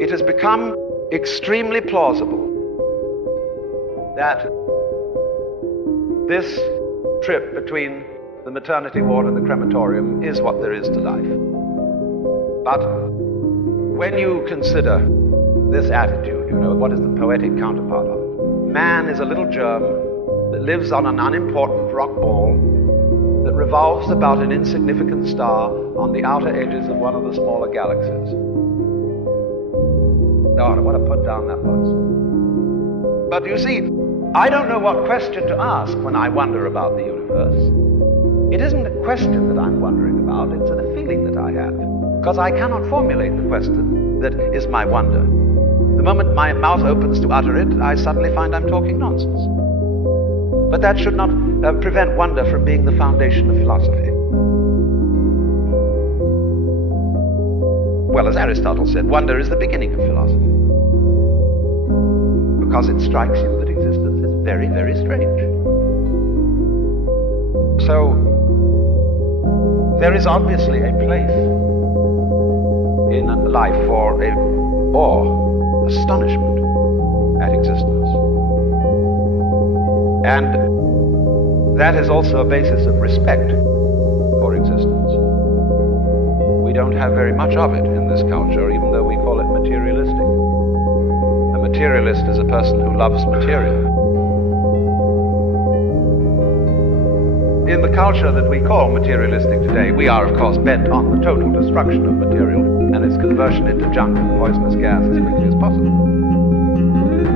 it has become extremely plausible that this trip between the maternity ward and the crematorium is what there is to life. But when you consider this attitude, what is the poetic counterpart of it? Man is a little germ that lives on an unimportant rock ball that revolves about an insignificant star on the outer edges of one of the smaller galaxies. God, what a put down that was. But you see, I don't know what question to ask when I wonder about the universe. It isn't a question that I'm wondering about, it's a feeling that I have. Because I cannot formulate the question that is my wonder. The moment my mouth opens to utter it, I suddenly find I'm talking nonsense. But that should not prevent wonder from being the foundation of philosophy. Well, as Aristotle said, wonder is the beginning of philosophy. Because it strikes you that existence is very, very strange. So, there is obviously a place in life for awe, astonishment at existence. And that is also a basis of respect for existence. We don't have very much of it in this culture, even though we call it materialistic. A materialist is a person who loves material. In the culture that we call materialistic today, we are, of course, bent on the total destruction of material and its conversion into junk and poisonous gas as quickly as possible.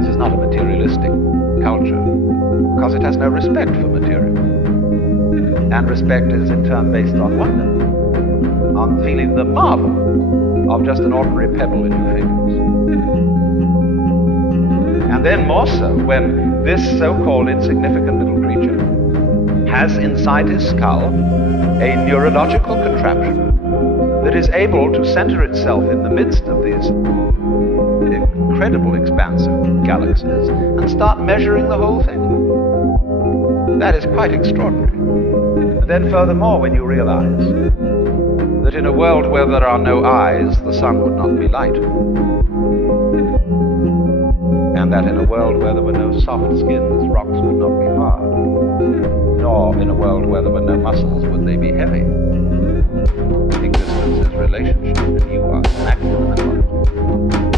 This is not a materialistic culture, because it has no respect for material. And respect is in turn based on wonder, on feeling the marvel of just an ordinary pebble in your fingers. And then more so when this so-called insignificant little creature has inside his skull a neurological contraption that is able to center itself in the midst of these incredible expanse of galaxies and start measuring the whole thing. That is quite extraordinary. And then furthermore, when you realize that in a world where there are no eyes, the sun would not be light. And that in a world where there were no soft skins, rocks would not be hard. Nor in a world where there were no muscles would they be heavy. Existence is relationship, and you are an active element.